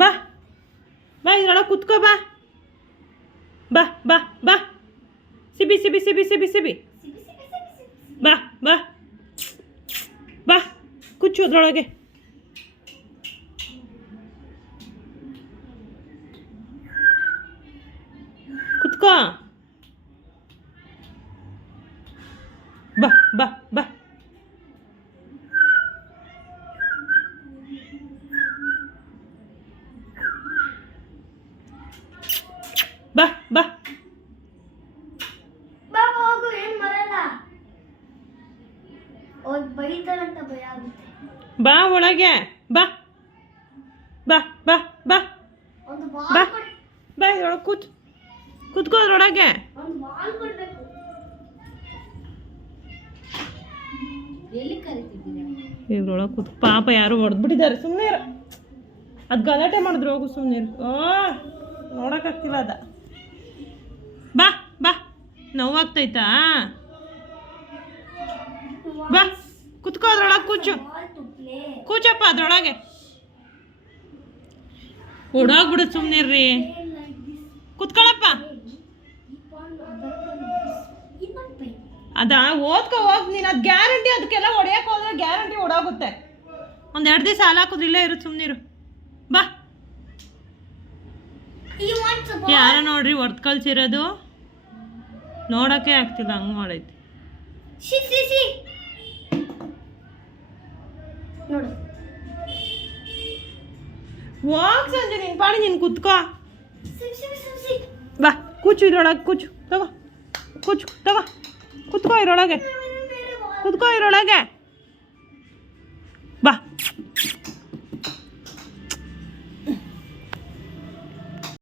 ಬಾ ಬಾ ಇದ್ರೊಳಗೆ ಕುತ್ಕೋ ಬಾ ಬಾ ಬಾ ಬಾ ಸಿಬಿ ಸಿಬಿ ಸಿಬಿ ಸಿಬಿ ಸಿಬಿ ಬಾ ಬಾ ಬಾ ಕುಚ್ಚು ಅದ್ರೊಳಗೆ ಕುತ್ಕೋ ಬಾ ಬಾ ಬಾ ಬಾ ಬಾ ಹೋಗು ಏನು ಬರಲ್ಲ ಅವ್ರು ಬೈತಾರಂತ ಭಯ ಆಗುತ್ತೆ ಬಾ ಒಳಗೆ ಬಾ ಬಾ ಬಾ ಬಾ ಒಂದು ಬಾ ಬಾಲ್ ಬಾ ಇದ್ರೊಳಗೆ ಕುತ್ಕೋ ಅದ್ರೊಳಗೆ ಒಂದು ಬಾಲ್ ಕೊಡ್ಬೇಕು ಎಲ್ಲಿ ಕರಿತಿದ್ದೀರಾ ಇದ್ರೊಳಗೆ ಪಾಪ ಯಾರು ಹೊಡೆದ್ಬಿಟ್ಟಿದ್ದಾರೆ ಸುಮ್ಮನೆ ಅದು ಗಲಾಟೆ ಮಾಡಿದ್ರು ಹೋಗು ಸುಮ್ಮನೆ ನೋಡೋಕ್ಕಾಗ್ತಿಲ್ಲ ಅದ ಬಾ ಬಾ ನೋವಾಗ್ತೈತಾ ಬಾ ಕುತ್ಕೋ ಅದ್ರೊಳಗೆ ಕೂಚಪ್ಪ ಅದ್ರೊಳಗೆ ಹೊಡೋಗ್ಬಿಡು ಸುಮ್ಮನೆ ರೀ ಕುತ್ಕೊಳಪ್ಪ ಅದ ಓದ್ಕೊ ಹೋಗ್ ನೀನು ಅದು ಗ್ಯಾರಂಟಿ ಅದಕ್ಕೆಲ್ಲ ಹೊಡೆಯಕ್ಕೆ ಹೋದ್ರೆ ಗ್ಯಾರಂಟಿ ಹೊಡೋಗುತ್ತೆ ಒಂದೆರಡು ದಿವಸ ಹಾಲು ಹಾಕೋದಿಲ್ಲ ಇರು ಸುಮ್ಮನಿರು ಬಾ ಯಾರ ನೋಡ್ರಿ ಹೊಡ್ದು ಕಳ್ಸಿರೋದು ನೋಡೋಕ್ಕೆ ಆಗ್ತಿಲ್ಲ ಹಂಗೆ ಮಾಡೈತಿ ಹೋಗ್ ಸಂಜೆ ನಿನ್ ಪಾಡಿ ನೀನು ಕುತ್ಕೋ ಬಾ ಕೂಚು ಇದ್ರೊಳಗೆ ಕೂಚು ತಗೋ ಕೂಚು ತಗೋ ಕುತ್ಕೋ ಇರೊಳಗೆ